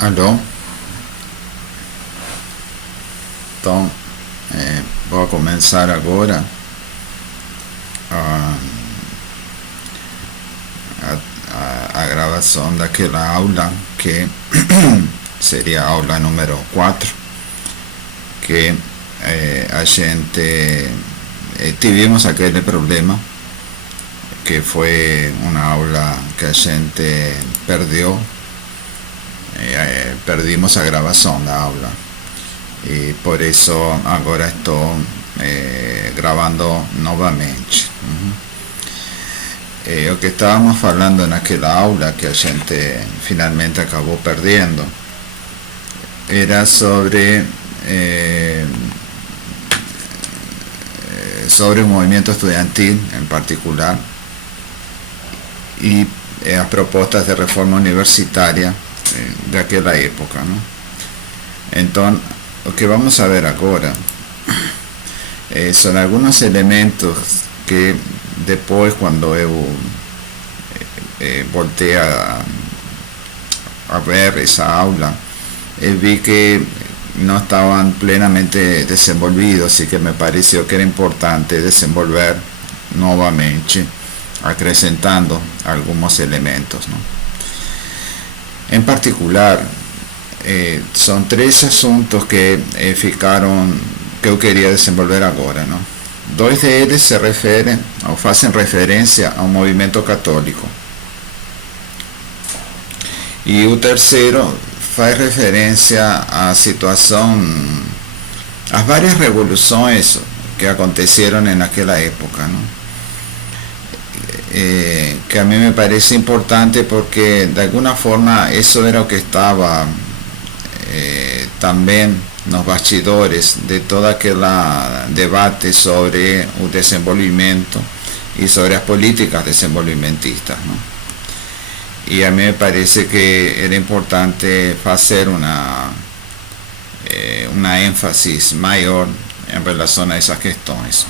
Aló, então vou começar agora a, a gravação daquela aula que seria a aula número 4, que a gente tivemos aquele problema, que foi uma aula que a gente perdeu. Perdimos a gravação da aula e por isso agora estou gravando novamente. O que estávamos falando naquela aula, que a gente finalmente acabou perdendo, era sobre o movimento estudiantil em particular e as propostas de reforma universitária daquela época, não? Então, o que vamos a ver agora são alguns elementos que depois, quando eu voltei a ver essa aula, vi que não estavam plenamente desenvolvidos e que me pareceu que era importante desenvolver novamente, acrescentando alguns elementos, não? En particular, são três assuntos que ficaram, que eu queria desenvolver agora, não? Dois deles se referem ou fazem referência ao movimento católico. E o terceiro faz referência à situação, às várias revoluções que aconteceram naquela época, não? Que a mí me parece importante porque de alguna forma eso era lo que estaba también nos bastidores de todo aquel debate sobre el desenvolvimiento y sobre las políticas desenvolvimentistas, ¿no? Y a mí me parece que era importante hacer una énfasis mayor en relación a esas cuestiones.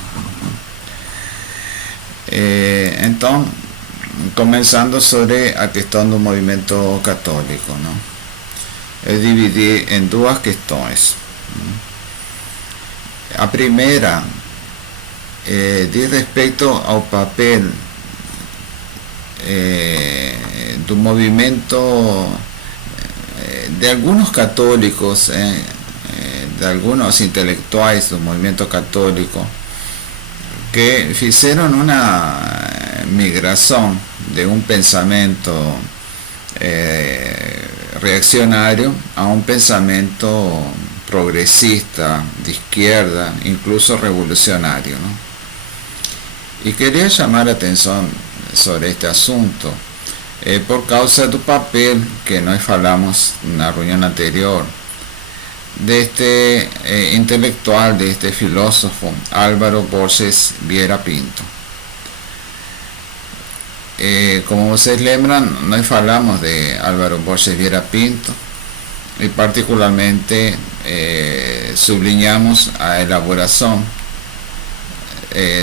Então, começando sobre a questão do movimento católico, não? Eu dividi em duas questões. A primeira diz respeito ao papel do movimento de alguns católicos, de algunos intelectuais do movimento católico, que hicieron una migración de un pensamiento reaccionario a un pensamiento progresista, de izquierda, incluso revolucionario, ¿no? Y quería llamar la atención sobre este asunto por causa del papel que nos hablamos en la reunión anterior de este intelectual, de este filósofo, Álvaro Borges Vieira Pinto. Como ustedes lembran, nos hablamos de Álvaro Borges Vieira Pinto y particularmente sublinhamos a elaboración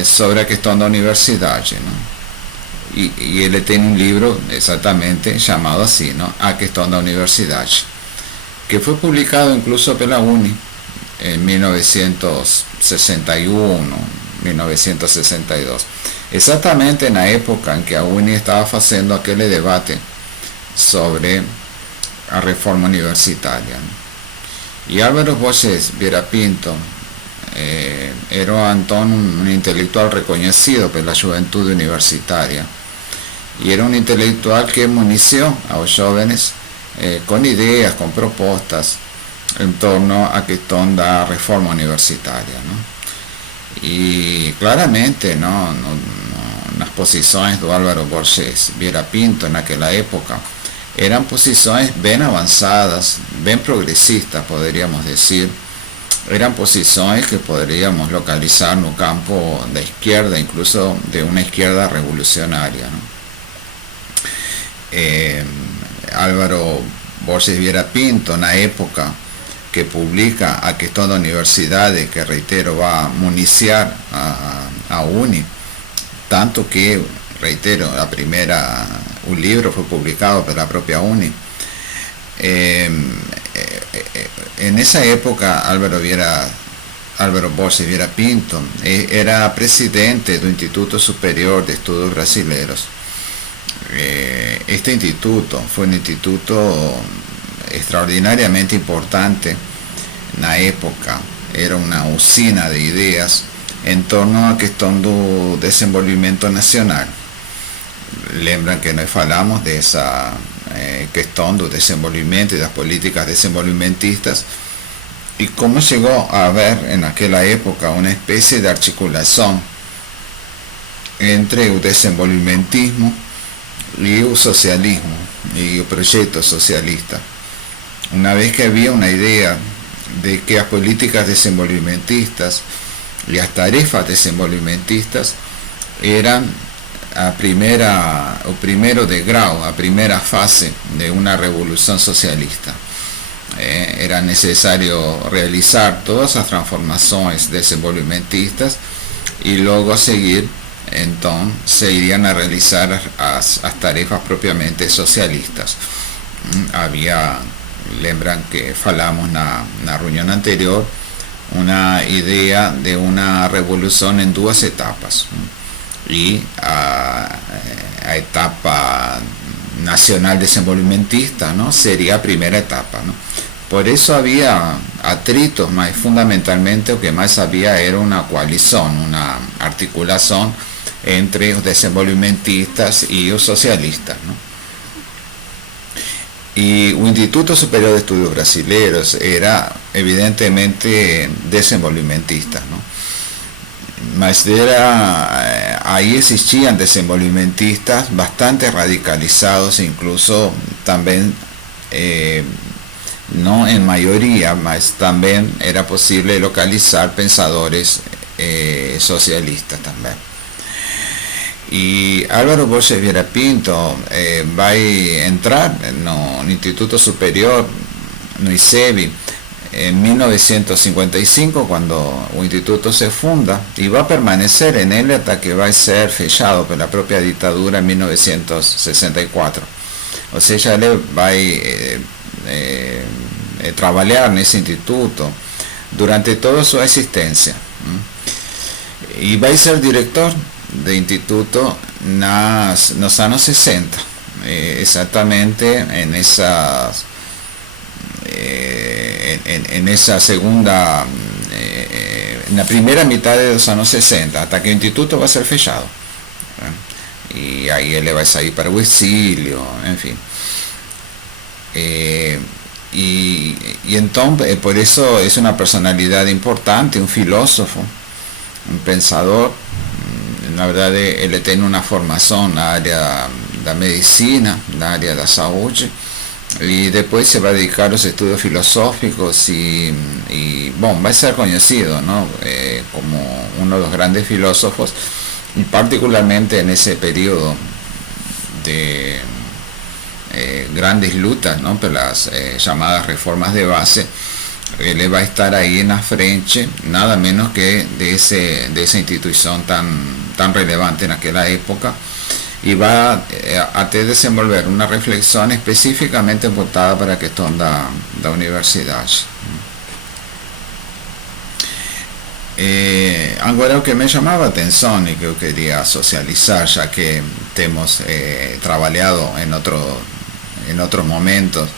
sobre la cuestión de la universidad, ¿no? Y él tiene un libro exactamente llamado así, ¿no? A cuestión de la universidad, que fue publicado incluso por la UNI en 1961, 1962, exactamente en la época en que la UNI estaba haciendo aquel debate sobre la reforma universitaria, ¿no? Y Álvaro Borges Vieira Pinto era entonces un intelectual reconocido por la juventud universitaria y era un intelectual que munició a los jóvenes con ideas, con propuestas en torno a cuestión de la reforma universitaria, ¿no? Y claramente, ¿no? Las posiciones de Álvaro Borges Vieira Pinto en aquella época eran posiciones bien avanzadas, bien progresistas, podríamos decir. Eran posiciones que podríamos localizar en un campo de izquierda, incluso de una izquierda revolucionaria, ¿no? Álvaro Borges Vieira Pinto, en la época que publica a cuestión de universidades, que reitero va a municiar a UNI, tanto que, reitero, un libro fue publicado por la propia UNI, En esa época Álvaro Borges Vieira Pinto era presidente del Instituto Superior de Estudios Brasileños. Este instituto fue un instituto extraordinariamente importante en la época. Era una usina de ideas em torno à questão do desenvolvimento nacional. Lembram que nós falamos dessa questão do desenvolvimento e das políticas desenvolvimentistas e como chegou a haver naquela época uma espécie de articulação entre o desenvolvimentismo e o socialismo e o projeto socialista. Uma vez que havia uma ideia de que as políticas desenvolvimentistas e as tarefas desenvolvimentistas eram o primeiro degrau, a primeira fase de uma revolução socialista. Era necessário realizar todas as transformações desenvolvimentistas e logo a seguir, então, se iriam a realizar as tarefas propriamente socialistas. Lembram que falamos na reunião anterior, uma ideia de uma revolução em duas etapas. E a etapa nacional desenvolvimentista, ¿no?, seria a primeira etapa, ¿no? Por isso havia atritos, mas fundamentalmente o que mais havia era uma coalição, uma articulação entre os desenvolvimentistas e os socialistas, ¿no? E o Instituto Superior de Estudios Brasileiros era evidentemente desenvolvimentista, ¿no? Mas aí existiam desenvolvimentistas bastante radicalizados, incluso também, não em maioria, mas também era possível localizar pensadores socialistas também. E Álvaro Borges Vieira Pinto vai entrar no Instituto Superior, no ICEB, en 1955, cuando o instituto se funda, y va a permanecer en él hasta que va a ser fechado por la propia dictadura en 1964. O sea, ya él va a trabajar en ese instituto durante toda su existencia. Y va a ser director del instituto en los años 60, exactamente en esas... en esa segunda, en la primera mitad de los años 60, hasta que el instituto va a ser fechado. Y ahí él va a salir para el exilio, en fin. Y entonces, por eso es una personalidad importante, un filósofo, un pensador. La verdad, él tiene una formación en la área de la medicina, en la área de la salud, y después se va a dedicar a los estudios filosóficos y bueno, va a ser conocido, ¿no?, como uno de los grandes filósofos, y particularmente en ese periodo de grandes lutas, ¿no?, por las llamadas reformas de base. Él va a estar ahí en la frente, nada menos que de esa institución tan relevante en aquella época, y va a desenvolver una reflexión específicamente voltada para a questão da universidade. Agora, o que me chamava a atenção e que eu queria socializar, já que temos trabalhado em outros momentos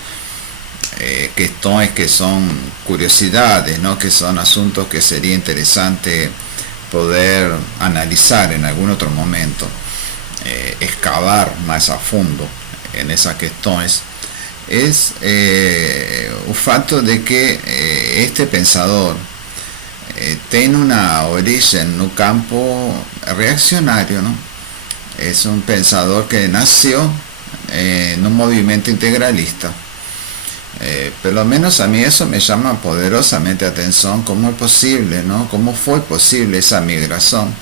questões que são curiosidades, ¿no?, que são assuntos que seria interessante poder analisar em algum outro momento. Excavar más a fondo en esas cuestiones, es el fato de que este pensador tiene una origen en un campo reaccionario, ¿no? Es un pensador que nació en un movimiento integralista. Por lo menos a mí eso me llama poderosamente la atención, cómo es posible, ¿no?, cómo fue posible esa migración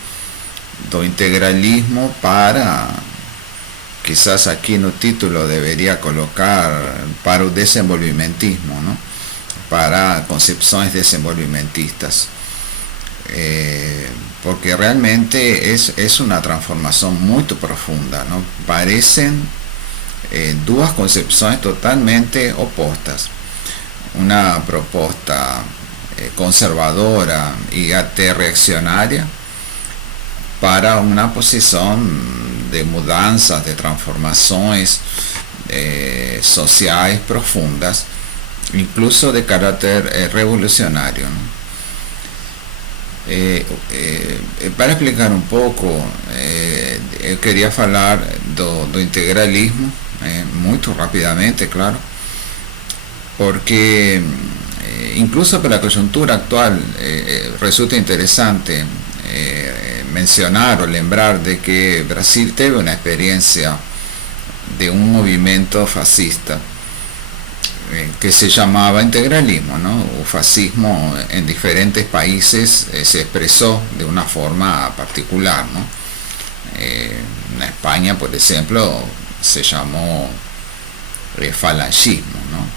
do integralismo para, quizás aquí no título debería colocar, para el desenvolvimentismo, ¿no?, para concepciones desenvolvimentistas, porque realmente es una transformación muy profunda, ¿no? Parecen duas concepções totalmente opostas. Una proposta conservadora y até reaccionaria para una posición de mudanzas, de transformaciones sociales profundas, incluso de carácter revolucionario, ¿no? Para explicar un pouco, eu queria falar do integralismo, muito rapidamente, claro, porque incluso para la coyuntura actual resulta interesante mencionar o lembrar de que Brasil teve una experiencia de un movimiento fascista que se llamaba integralismo, ¿no? O fascismo en diferentes países se expresó de una forma particular, ¿no? En España, por ejemplo, se llamó falangismo, ¿no?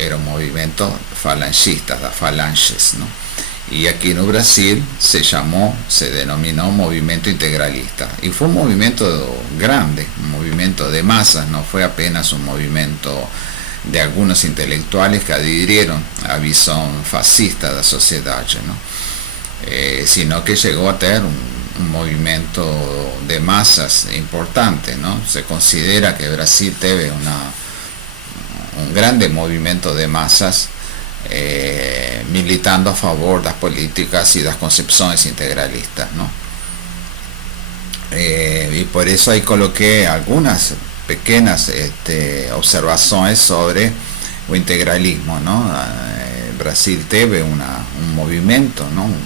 Era un movimiento falangista, las falanges, ¿no? Y aquí en Brasil se denominó movimiento integralista, y fue un movimiento grande, un movimiento de masas, no fue apenas un movimiento de algunos intelectuales que adhirieron a la visión fascista de la sociedad, ¿no? Sino que llegó a tener un movimiento de masas importante, ¿no? Se considera que Brasil tuvo un grande movimiento de masas militando a favor de las políticas y de las concepciones integralistas, ¿no? Y por eso ahí coloqué algunas pequeñas observaciones sobre el integralismo, ¿no? Brasil tuvo un movimiento, ¿no? Un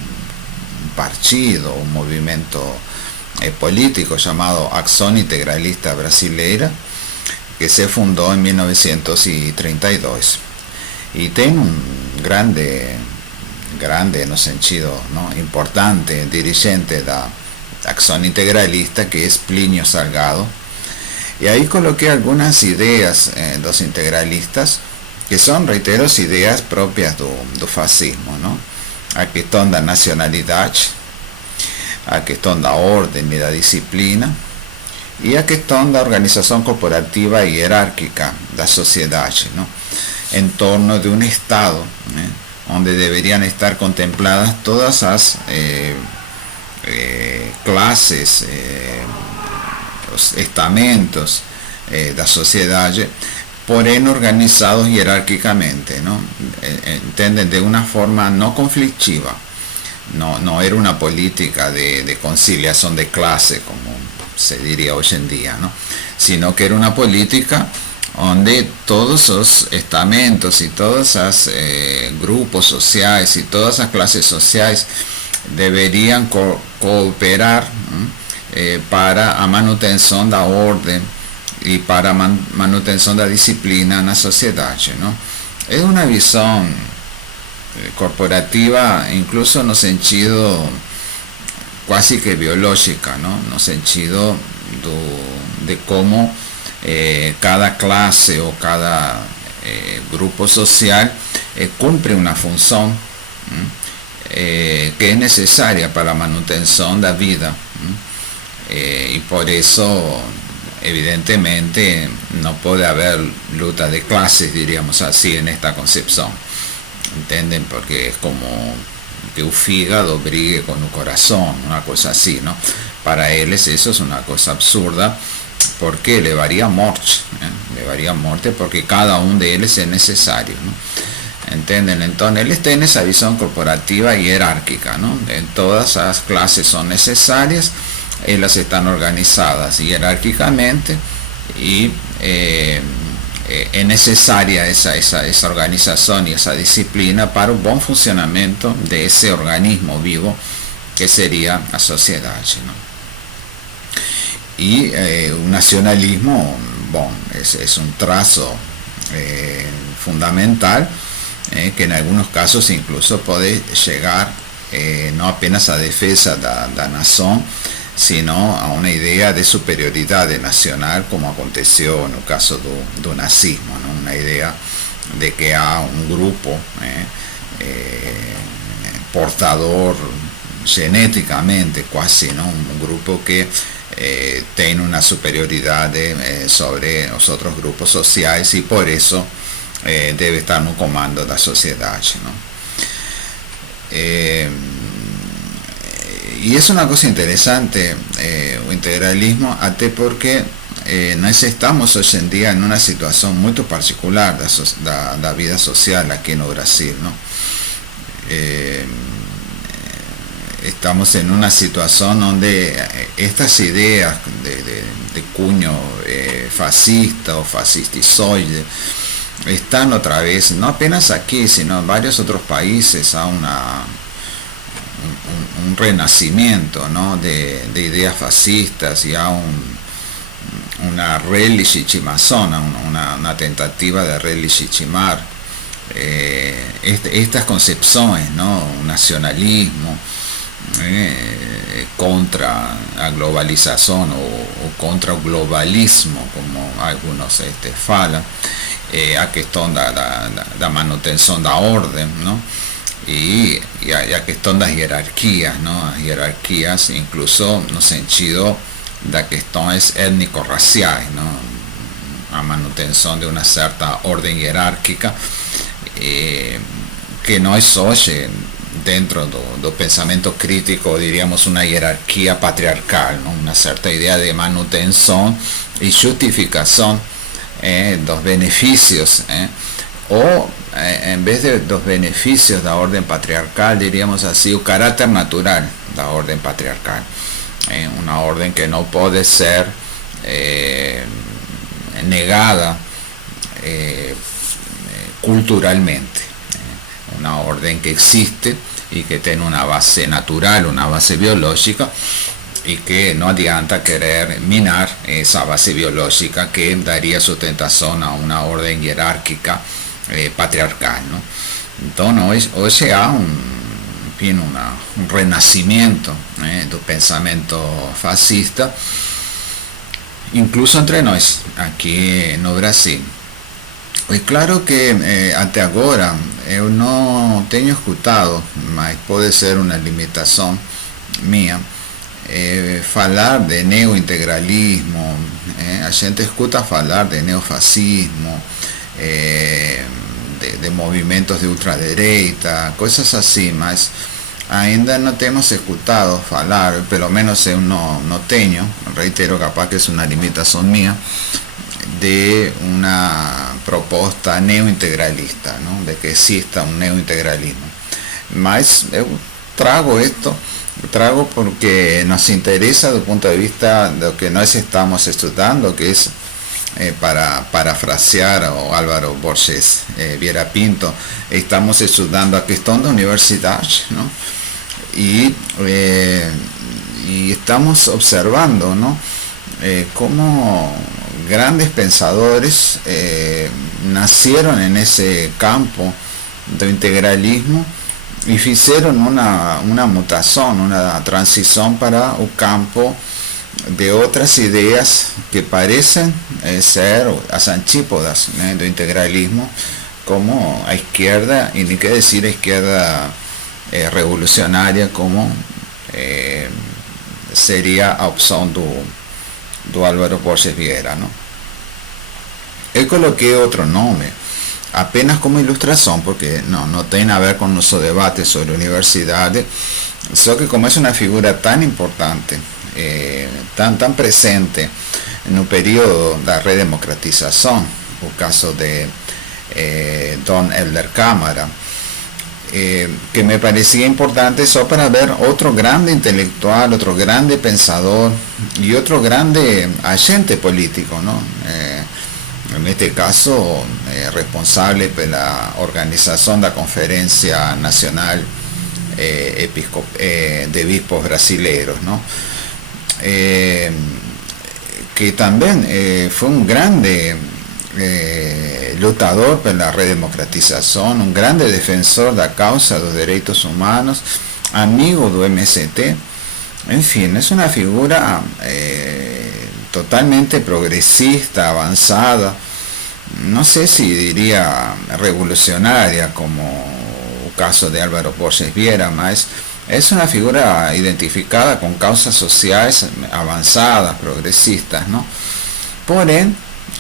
partido, un movimiento político llamado Acción Integralista Brasileira, que se fundó en 1932 y tiene un grande no sentido, ¿no? Importante dirigente de la Acción Integralista, que es Plinio Salgado. Y ahí coloqué algunas ideas de los integralistas, que son, reitero, ideas propias do fascismo, ¿no? A questão da nacionalidade, a questão da ordem e da disciplina, e a questão da organização corporativa e hierárquica da sociedade, ¿no? En torno de un Estado, donde deberían estar contempladas todas las clases, los estamentos de la sociedad, porém organizados jerárquicamente, ¿no? Entienden, de una forma no conflictiva. No era una política de conciliación de clase, como se diría hoy en día, ¿no? Sino que era una política donde todos los estamentos y todos los grupos sociales y todas las clases sociales deberían cooperar para a manutención da orden y para a manutención da disciplina na sociedade, ¿no? Es una visión corporativa, incluso no sentido quasi que biológica, ¿no? No sentido de cómo cada clase o cada grupo social cumple una función que es necesaria para la manutención de la vida, y por eso evidentemente no puede haber lucha de clases, diríamos así, en esta concepción, ¿entienden? Porque es como que un fígado brigue con un corazón, una cosa así, ¿no? Para ellos eso es una cosa absurda, porque levaría muerte, porque cada uno de ellos es necesario, ¿no? ¿Entienden? Entonces ellos tienen esa visión corporativa y jerárquica, ¿no? En todas las clases son necesarias, ellas están organizadas jerárquicamente, y es necesaria esa organización y esa disciplina para un buen funcionamiento de ese organismo vivo que sería la sociedad, ¿no? Y un nacionalismo, bueno, es un trazo fundamental, que en algunos casos incluso puede llegar no apenas a defensa de la nación, sino a una idea de superioridad nacional, como aconteció en el caso del nazismo, ¿no? Una idea de que hay un grupo portador genéticamente casi, ¿no? Un grupo que tem uma superioridade sobre os outros grupos sociais e por isso deve estar no comando da sociedade, não? Y es una cosa interesante o integralismo, até porque nós estamos hoje em dia em uma situação muito particular da vida social aqui no Brasil, não? Estamos en una situación donde estas ideas de cuño fascista o fascistizoide están otra vez, no apenas aquí, sino en varios otros países, a un renacimiento, ¿no? de ideas fascistas y a una relegitimación, una tentativa de relegitimar estas concepciones, ¿no? Un nacionalismo contra la globalización o contra el globalismo, como algunos falan, a questão da manutenção da ordem, não? E a questão das hierarquias, não? As hierarquias, incluso no sentido das questões étnico-raciais, não? A manutenção de uma certa ordem hierárquica que nós hoje, dentro do pensamento crítico, diríamos uma hierarquia patriarcal, não? Uma certa ideia de manutenção e justificação dos beneficios, o en vez de los beneficios de la orden patriarcal, diríamos así, el carácter natural de la orden patriarcal, una orden que no puede ser negada culturalmente, una orden que existe y que tiene una base natural, una base biológica, y que no adianta querer minar esa base biológica que daría sustentación a una orden jerárquica patriarcal, ¿no? Entonces hoy se ha un renacimiento del pensamiento fascista, incluso entre nós, aquí no Brasil. Es claro que até agora eu não tenho escutado, mas pode ser uma limitação minha, falar de neointegralismo, a gente escuta falar de neofascismo, de movimentos de ultradereita, coisas assim, mas ainda não temos escutado falar, pelo menos eu não tenho, reitero, capaz que é uma limitação minha, de uma proposta neointegralista, ¿no? De que exista um neointegralismo. Mas eu trago porque nos interesa desde el punto de vista de lo que nós estamos estudiando, que es, para parafrasear a Álvaro Borges Vieira Pinto, estamos estudiando a questão da universidade, ¿no? Y estamos observando, ¿no? Cómo grandes pensadores nacieron en ese campo del integralismo y hicieron una mutación, una transición para un campo de otras ideas que parecen ser las antípodas, ¿no? Del integralismo, como a izquierda, y ni qué decir a izquierda revolucionaria, como sería a opción do Álvaro Borges Vieira, ¿no? Eu coloquei outro nome apenas como ilustração, porque não tem a ver com nosso debate sobre universidade, só que como é uma figura tão importante, tão presente no período da redemocratização, o caso de Don Helder Câmara, que me parecía importante só para ver otro grande intelectual, otro grande pensador y otro grande agente político, ¿no? En este caso responsable por la organización de la Conferencia Nacional de Bispos Brasileiros, ¿no? Que también fue un grande lutador por la redemocratización, un grande defensor de la causa de los derechos humanos, amigo do MST, en fin, es una figura totalmente progresista, avanzada, no sé si diría revolucionaria como el caso de Álvaro Borges Vieira, mas es una figura identificada con causas sociales avanzadas, progresistas, ¿no? Porém,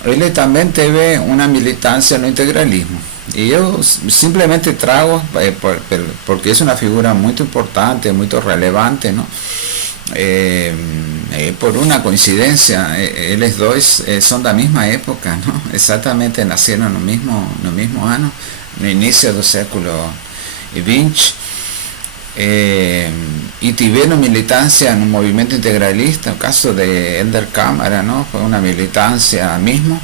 ele también tiene una militancia en el integralismo. Y yo simplemente trago, porque es una figura muy importante, muy relevante, ¿no? Por una coincidencia, eles dois son da misma época, ¿no? Exactamente nacieron en el mismo año, no inicio del século XX. Y tuvieron militancia en un movimiento integralista. El caso de Helder Cámara, ¿no? Fue una militancia mismo,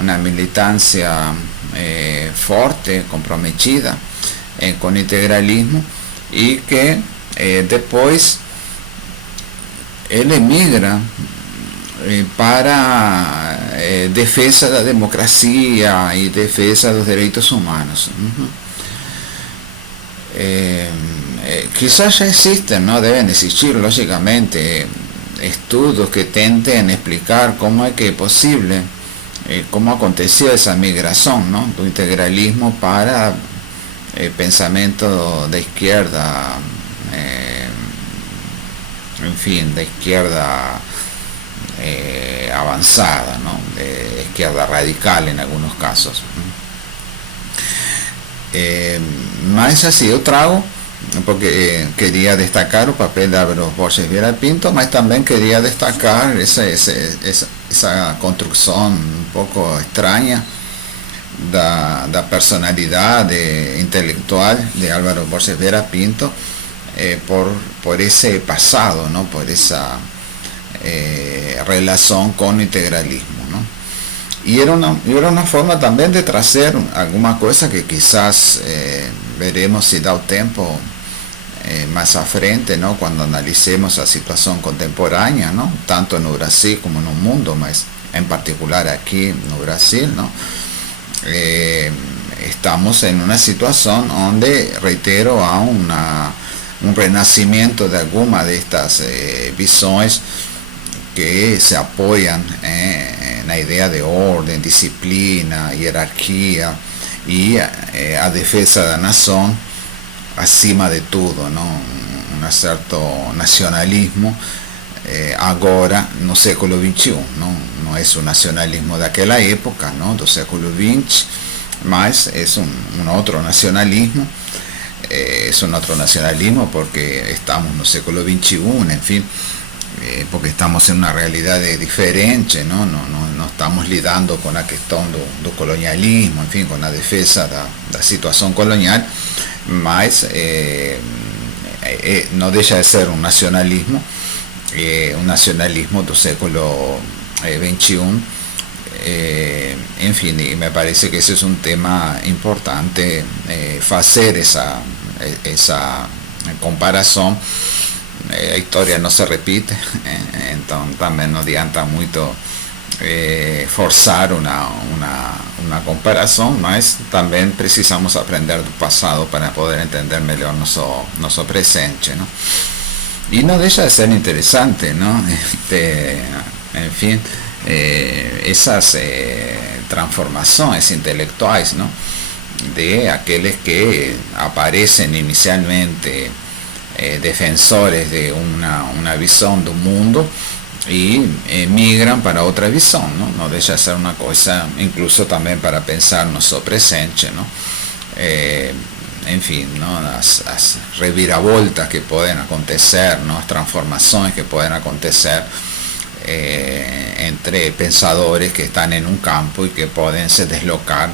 una militancia fuerte, comprometida con integralismo, y que después él emigra para defensa de la democracia y defensa de los derechos humanos. Quizás ya existen, ¿no? Deben existir, lógicamente, estudios que intenten explicar cómo es que es posible, cómo aconteció esa migración, ¿no? Del integralismo para el pensamiento de izquierda, en fin, de izquierda avanzada, ¿no? De izquierda radical en algunos casos. Más así yo trago, porque quería destacar el papel de Álvaro Borges Vieira Pinto, mas también quería destacar esa construcción un poco extraña da personalidad intelectual de Álvaro Borges Vieira Pinto, por ese pasado, ¿no? Por esa relación con el integralismo, ¿no? Y era una forma también de traer alguna cosa que quizás veremos si da el tiempo más a frente, ¿no? Cuando analicemos la situación contemporánea, ¿no? Tanto en Brasil como en el mundo, mas en particular aquí en Brasil, ¿no? Estamos en una situación donde, reitero, hay un renacimiento de algunas de estas visiones que se apoyan en la idea de orden, disciplina, jerarquía y a defensa de la nación acima de todo, ¿no? Un cierto nacionalismo agora no século XXI, no es un nacionalismo de aquella época, ¿no? Del século XX, mas es un otro nacionalismo. Es un otro nacionalismo porque estamos en el século XXI, en fin, porque estamos en una realidad diferente, ¿no? No estamos lidando con la cuestión del colonialismo, en fin, con la defensa de la situación colonial, mas no deja de ser un nacionalismo del século XXI. En fin, y me parece que ese es un tema importante, hacer esa comparación. La historia no se repite, entonces también no adianta mucho forzar una comparación, mas también precisamos aprender del pasado para poder entender mejor nuestro presente, ¿no? Y no deja de ser interesante, ¿no? En fin, esas transformaciones intelectuales, ¿no? De aquellos que aparecen inicialmente defensores de una visión del mundo y migran para otra visión, ¿no? No deja de ser una cosa incluso también para pensar nuestro presente, ¿no? En fin, ¿no? Las reviravoltas que pueden acontecer, ¿no? Las transformaciones que pueden acontecer entre pensadores que están en un campo y que pueden se deslocar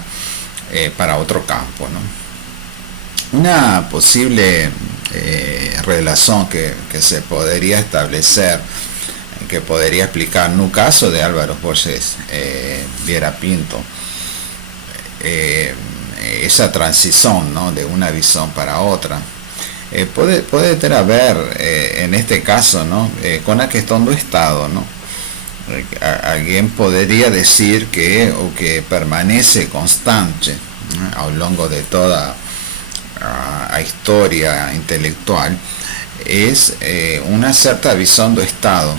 para otro campo, ¿no? Una posible relación que se podría establecer, que podría explicar en un caso de Álvaro Borges Vieira Pinto, esa transición, ¿no? De una visión para otra, puede tener a ver en este caso, ¿no? Con la cuestión del Estado, ¿no? Alguien podría decir que o que permanece constante, ¿no? A lo largo de toda la historia intelectual es una cierta visión del Estado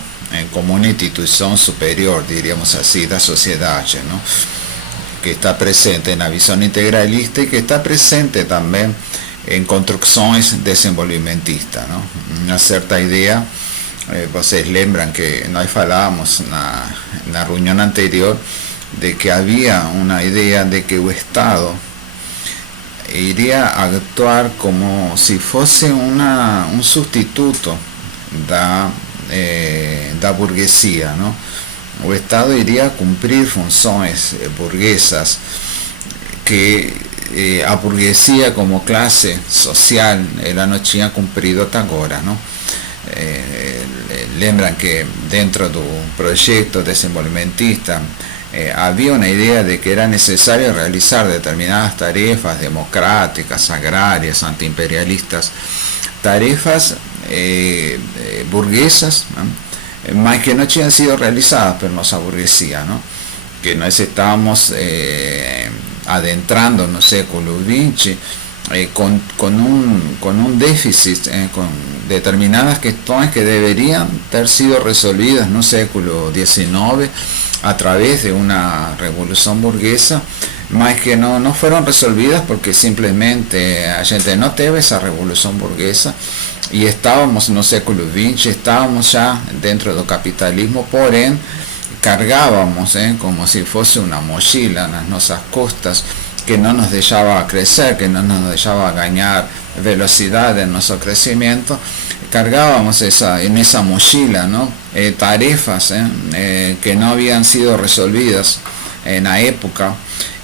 como una institución superior, diríamos así, de la sociedad, ¿no? Que está presente en la visión integralista y que está presente también em construções desenvolvimentistas, não? Uma certa ideia, vocês lembram que nós falávamos na reunião anterior de que havia uma ideia de que o Estado iria actuar como se fosse um substituto da burguesia, não? O Estado iria cumprir funções burguesas que a burguesia como classe social ela não tinha cumprido até agora, não? Lembram que dentro do projeto desenvolvimentista había una idea de que era necesario realizar determinadas tarefas democráticas, agrarias, antiimperialistas, tarefas burguesas, ¿no? Más que no habían sido realizadas por nuestra burguesía, ¿no? Que nos estábamos adentrando no século XX con un déficit, con determinadas cuestiones que deberían haber sido resolvidas no século XIX a través de una revolución burguesa, más que no fueron resolvidas porque simplemente a gente no teve esa revolución burguesa y estábamos no século XX, estábamos ya dentro del capitalismo, porém cargábamos como si fuese una mochila en nuestras costas que no nos dejaba crecer, que no nos dejaba ganar velocidad en nuestro crecimiento. Cargábamos en esa mochila, ¿no? Tarefas que no habían sido resolvidas en la época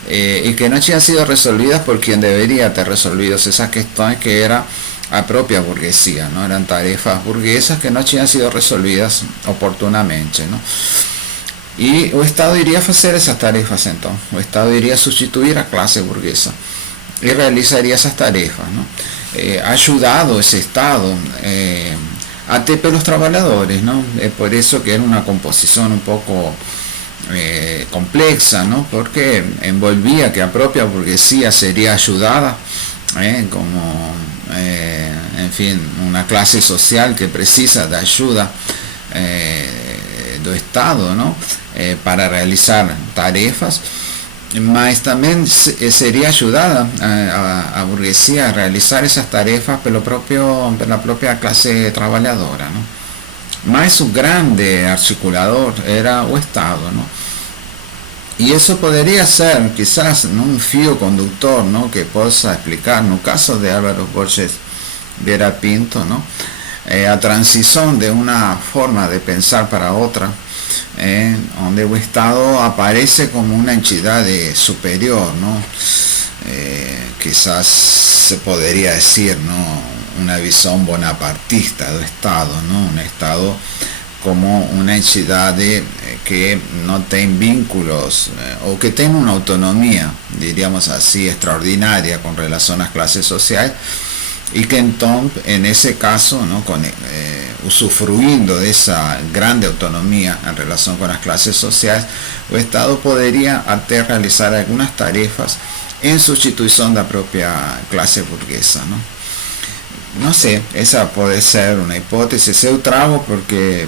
y que no habían sido resolvidas por quien debería ter resolvido esas cuestiones, que era la propia burguesía, ¿no? Eran tarefas burguesas que no habían sido resolvidas oportunamente, ¿no? Y el Estado iría a hacer esas tarefas entonces, el Estado iría a sustituir a clase burguesa y realizaría esas tarefas, ¿no? Ayudado ese Estado a los trabajadores, ¿no? Por eso que era una composición un poco compleja, ¿no? Porque envolvía que la propia burguesía sería ayudada como, en fin, una clase social que precisa de ayuda del Estado, ¿no? Para realizar tarefas, mas también sería ayudada a burguesía a realizar esas tarefas por la propia clase trabajadora, ¿no? Mas su grande articulador era el Estado, ¿no? Y eso podría ser quizás, ¿no?, un fio conductor, ¿no?, que possa explicar, no caso de Álvaro Borges Vieira Pinto, ¿no?, a transición de una forma de pensar para otra, donde el Estado aparece como una entidad superior, ¿no? Quizás se podría decir, ¿no?, una visión bonapartista del Estado, ¿no?, un Estado como una entidad que no tiene vínculos o que tiene una autonomía, diríamos así, extraordinaria con relación a las clases sociales, y que entonces en ese caso, ¿no?, usufruindo de esa grande autonomía en relación con las clases sociales, el Estado podría realizar algunas tarefas en sustitución de la propia clase burguesa, ¿no? No sé, esa puede ser una hipótesis. Eu trago porque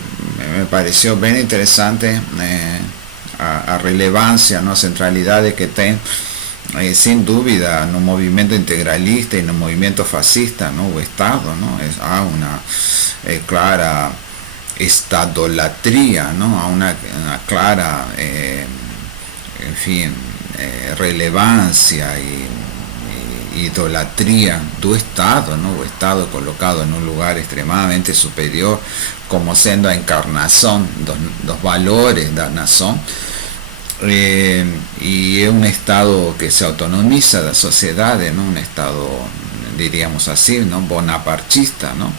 me pareció bien interesante a relevancia, ¿no?, centralidad que tiene, sin duda, en un movimiento integralista y en un movimiento fascista, ¿no?, o Estado, ¿no?, a una clara estadolatría, ¿no?, a una clara, en fin, relevancia y idolatría do Estado, ¿no?, o Estado colocado en un lugar extremadamente superior, como siendo a encarnación dos valores da nación, y es un Estado que se autonomiza de la sociedad, ¿no?, un Estado, diríamos así, ¿no?, bonapartista, ¿no?,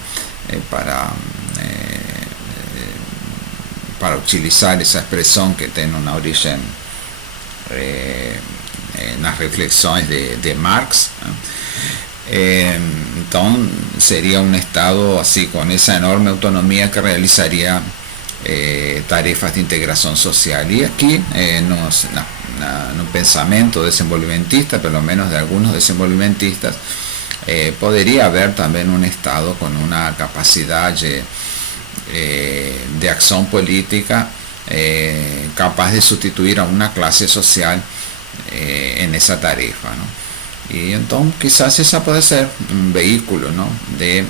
para utilizar esa expresión que tiene una origen en las reflexiones de Marx, ¿no? Entonces sería un Estado así, con esa enorme autonomía, que realizaría tarefas de integración social. Y aquí en un pensamiento desenvolvimentista, por lo menos de algunos desenvolvimentistas, podría haber también un Estado con una capacidad de acción política capaz de sustituir a una clase social en esa tarefa, ¿no? Y entonces quizás esa puede ser un vehículo, ¿no? de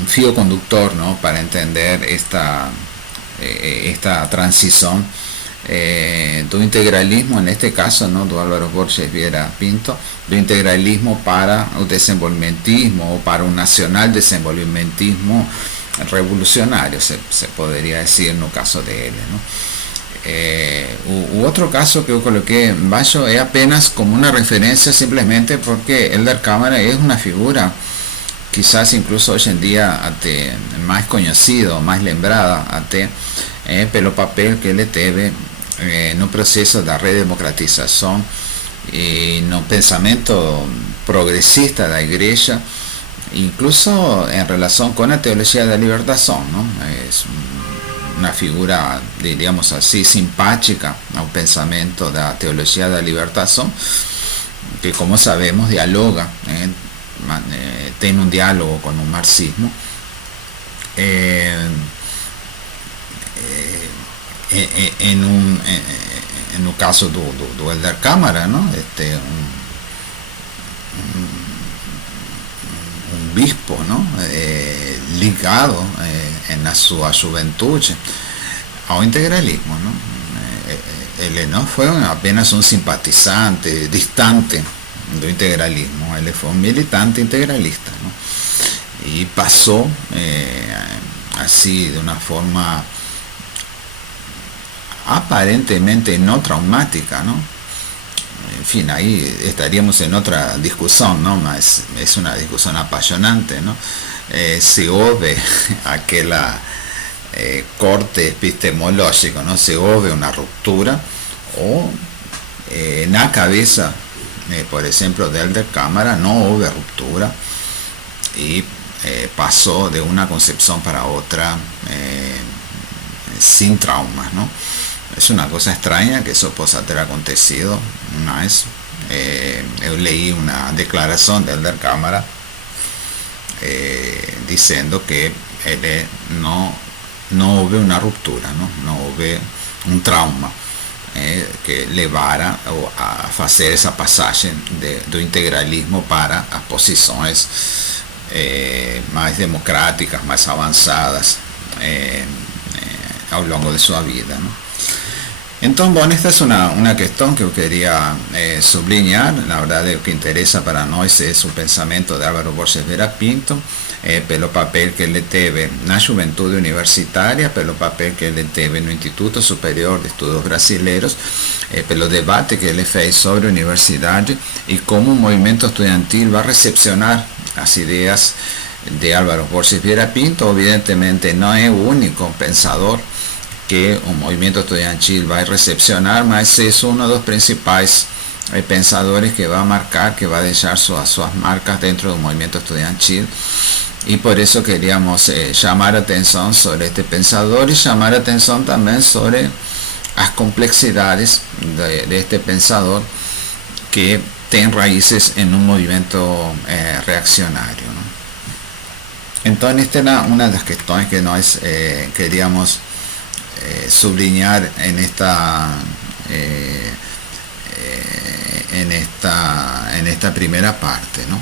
un filo conductor, ¿no? Para entender esta transición do integralismo, en este caso, ¿no? Do Álvaro Borges Vieira Pinto, do integralismo para o desenvolvimentismo, o para un nacional desenvolvimentismo revolucionario, se podría decir en el caso de él, ¿no? Otro caso que yo coloqué en bajo es apenas como una referencia, simplemente porque Helder Câmara es una figura quizás incluso hoy en día até más conocido, más lembrada até pelo papel que ele teve no proceso da redemocratização e no pensamento progresista da igreja, incluso en relación con la teología de la libertación, ¿no? Es una figura, diríamos así, simpática al pensamiento de la teología de la libertación, que como sabemos dialoga, tiene un diálogo con un marxismo, en un caso do Helder Câmara, ¿no? Un bispo, ¿no? Ligado en su juventud al integralismo, ¿no? Él no fue apenas un simpatizante distante do integralismo, él fue un militante integralista, ¿no? Y pasó así de una forma aparentemente no traumática, ¿no? En fin, ahí estaríamos en otra discusión, ¿no? Es una discusión apasionante, ¿no? Se houve aquella corte epistemológico, ¿no? Se houve una ruptura o en la cabeza, por ejemplo, de Helder Câmara no hubo ruptura y pasó de una concepción para otra sin traumas, ¿no? Es una cosa extraña que eso possa ter acontecido, mas yo leí una declaración de Helder Câmara diciendo que él no hubo una ruptura, no hubo un trauma que levara a hacer esa pasaje do integralismo para las posiciones más democráticas, más avanzadas a lo largo de su vida, ¿no? Entonces, bueno, esta es una cuestión que yo quería sublinear. La verdad, lo que interesa para nosotros es su pensamiento de Álvaro Borges Vieira Pinto, pelo papel que ele teve na juventude universitaria, pelo papel que ele teve no Instituto Superior de Estudos Brasileiros, pelo debate que ele fez sobre a universidade e como o movimento estudiantil vai recepcionar as ideias de Álvaro Borges Vieira Pinto. Evidentemente no es el único pensador que un movimiento estudiantil va a recepcionar, mas es uno de los principales pensadores que va a marcar, que va a dejar sus marcas dentro del movimiento estudiantil, y por eso queríamos llamar atención sobre este pensador y llamar atención también sobre las complejidades de este pensador que tiene raíces en un movimiento reaccionario, ¿no? Entonces esta era una de las cuestiones que nos queríamos sublinear en esta primera parte, ¿no?